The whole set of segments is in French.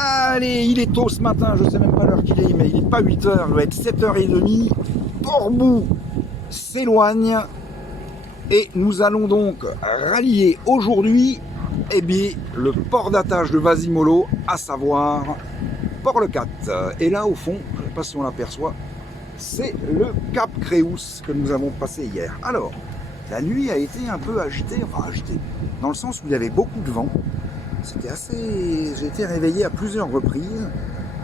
Allez, il est tôt ce matin, je sais même pas l'heure qu'il est, mais il n'est pas 8h, il doit être 7h30. Port-Bou s'éloigne et nous allons donc rallier aujourd'hui le port d'attache de Vasimolo, à savoir Port-le-Cat. Et là au fond, je ne sais pas si on l'aperçoit, c'est le Cap Créus que nous avons passé hier. Alors, la nuit a été un peu agitée, dans le sens où il y avait beaucoup de vent. C'était assez... J'ai été réveillé à plusieurs reprises.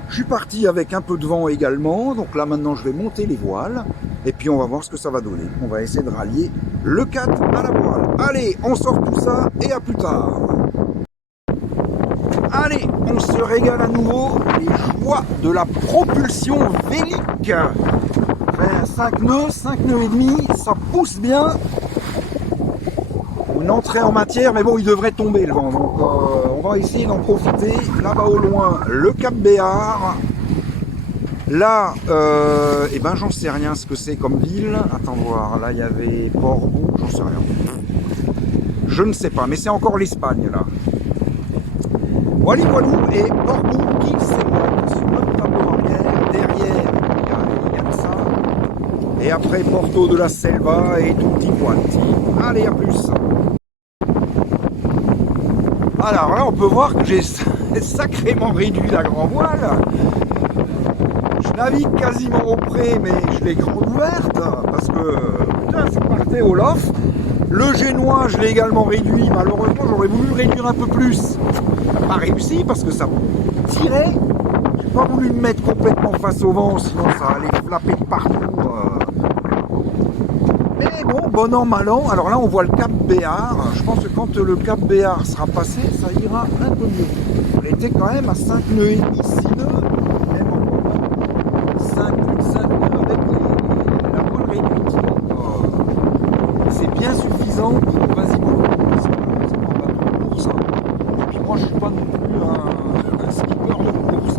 Je suis parti avec un peu de vent également. Donc là maintenant je vais monter les voiles. Et puis on va voir ce que ça va donner. On va essayer de rallier le 4 à la voile. Allez, on sort tout ça et à plus tard. Allez, on se régale à nouveau. Les joies de la propulsion vélique. 5 nœuds et demi, ça pousse bien. Une entrée en matière, mais bon, il devrait tomber le vent, donc on va essayer d'en profiter. Là-bas au loin, le Cap Béar. Là, j'en sais rien ce que c'est comme ville. Attends voir, là il y avait Port-Bou, j'en sais rien. Je ne sais pas, mais c'est encore l'Espagne là. Voilà, et Port-Bou qui s'éloigne sur notre tableau arrière. Derrière, il y a ça. Et après Porto de la Selva et tutti quanti. Allez, à plus. Alors là, on peut voir que j'ai sacrément réduit la grand voile. Je navigue quasiment au près, mais je l'ai grande ouverte, parce que, putain, c'est parti au loft. Le génois, je l'ai également réduit. Malheureusement, j'aurais voulu le réduire un peu plus. Ça n'a pas réussi, parce que ça tirait. J'ai pas voulu le mettre complètement face au vent, sinon ça allait flapper de partout. Mais bon, bon an, mal an. Alors là, on voit le Cap Béar. Je pense que quand le Cap Béar sera passé, ça ira un peu mieux. On était quand même à 5 nœuds et demi, 6 nœuds. Même encore 5 nœuds avec la voile réduite. Donc, c'est bien suffisant pour Vasimolo. C'est pas un bateau de course. Et puis moi, je suis pas non plus un skipper de course.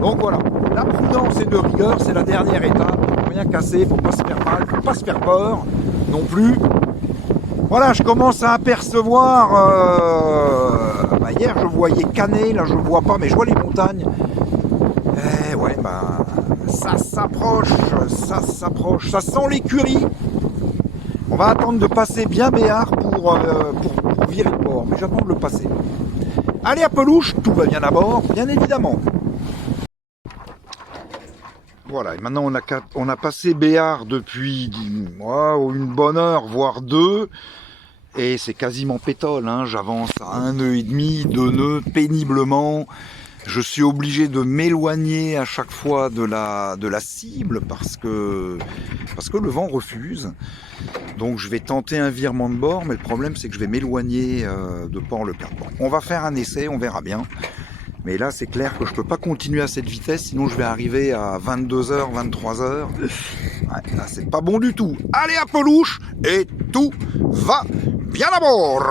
Donc voilà, la prudence est de rigueur, c'est la dernière étape. Rien casser, faut pas se faire mal, faut pas se faire peur non plus. Voilà, je commence à apercevoir. Hier, je voyais Canet, là je vois pas, mais je vois les montagnes. Ça s'approche, ça sent l'écurie. On va attendre de passer bien Béar pour virer le port, mais j'attends de le passer. Allez à Pelouche, tout va bien à bord, bien évidemment. Voilà, et maintenant on a passé Béar depuis une bonne heure, voire deux, et c'est quasiment pétole, hein. J'avance à 1 nœud et demi, 2 nœuds, péniblement. Je suis obligé de m'éloigner à chaque fois de la cible parce que le vent refuse. Donc je vais tenter un virement de bord, mais le problème c'est que je vais m'éloigner de Port-le-Cat. Bon, on va faire un essai, on verra bien. Mais là, c'est clair que je peux pas continuer à cette vitesse, sinon je vais arriver à 22h, 23h. Ouais, là, c'est pas bon du tout. Allez à Pelouche et tout va bien à bord.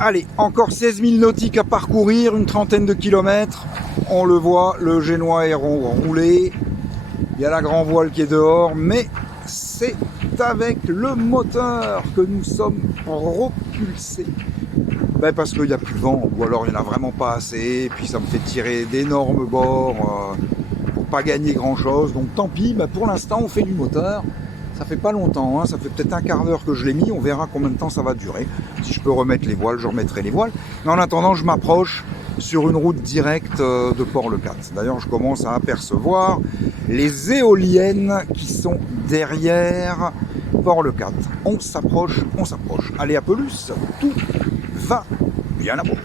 Allez, encore 16 000 nautiques à parcourir, une trentaine de kilomètres. On le voit, le génois est roulé. Il y a la grand voile qui est dehors, mais c'est avec le moteur que nous sommes propulsés. Parce qu'il n'y a plus de vent, ou alors il n'y en a vraiment pas assez, et puis ça me fait tirer d'énormes bords pour pas gagner grand chose, donc tant pis, pour l'instant on fait du moteur, ça fait pas longtemps, hein, ça fait peut-être un quart d'heure que je l'ai mis, on verra combien de temps ça va durer. Si je peux remettre les voiles, je remettrai les voiles, mais en attendant je m'approche sur une route directe de Port-le-Cat. D'ailleurs je commence à apercevoir les éoliennes qui sont derrière Port-le-Cat. On s'approche, allez à Pelouche, tout va bien à bord.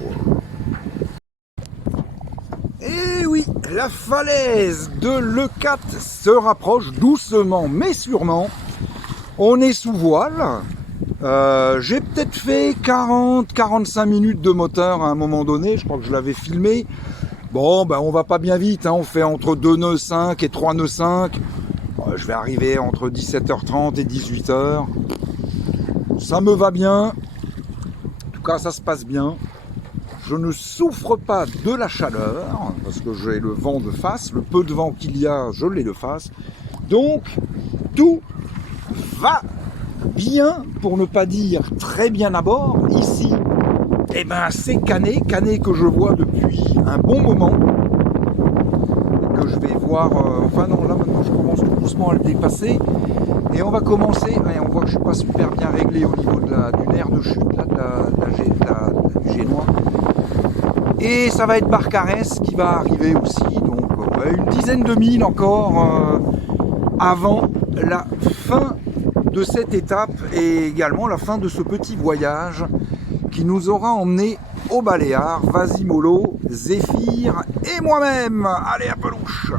Et oui, la falaise de l'E4 se rapproche doucement mais sûrement. On est sous voile. J'ai peut-être fait 40-45 minutes de moteur à un moment donné, je crois que je l'avais filmé. Bon, on va pas bien vite, hein. On fait entre 2 nœuds 5 et 3 nœuds 5. Je vais arriver entre 17h30 et 18h. Ça me va bien. En tout cas, ça se passe bien. Je ne souffre pas de la chaleur parce que j'ai le vent de face. Le peu de vent qu'il y a, je l'ai de face. Donc, tout va bien, pour ne pas dire très bien à bord. Ici, Et ben c'est Canet que je vois depuis un bon moment, que je vais voir, enfin non, là maintenant je commence tout doucement à le dépasser, et on va commencer, et on voit que je suis pas super bien réglé au niveau du nerf de chute, là, du génois, et ça va être Barcarès qui va arriver aussi, donc une dizaine de milles encore avant la fin de cette étape, et également la fin de ce petit voyage qui nous aura emmené au Baléares, Vasimolo, Zéphyr et moi-même. Allez, à pelouche.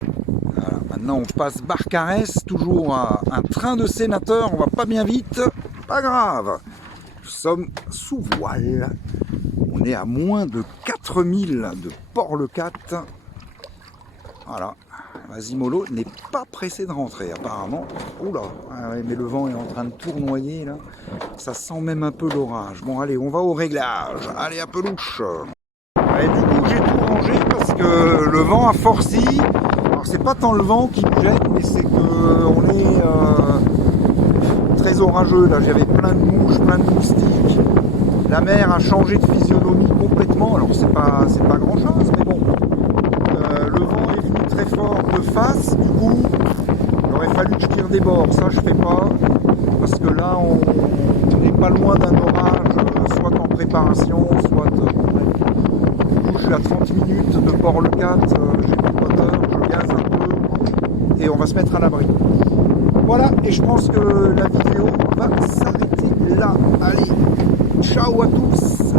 Voilà, maintenant on passe Barcarès, toujours un train de sénateur, on va pas bien vite, pas grave. Nous sommes sous voile, on est à moins de 4000 de Port-le-Cat. Voilà, Vasimolo n'est pas pressé de rentrer apparemment. Oula, ah ouais, mais le vent est en train de tournoyer là. Ça sent même un peu l'orage. Bon allez, on va au réglage. Allez, à pelouche. Et du coup j'ai tout rangé parce que le vent a forci. Alors c'est pas tant le vent qui me gêne, mais c'est que on est très orageux là. J'avais plein de mouches, plein de moustiques. La mer a changé de physionomie complètement. Alors c'est pas grand chose, mais bon. Le vent est venu très fort de face, du coup il aurait fallu que je tire des bords, ça je fais pas, parce que là on n'est pas loin d'un orage, soit en préparation, soit du coup je suis à 30 minutes de Port-le-Cat, j'ai plus de moteur, je gaze un peu, et on va se mettre à l'abri. Voilà, et je pense que la vidéo va s'arrêter là. Allez, ciao à tous.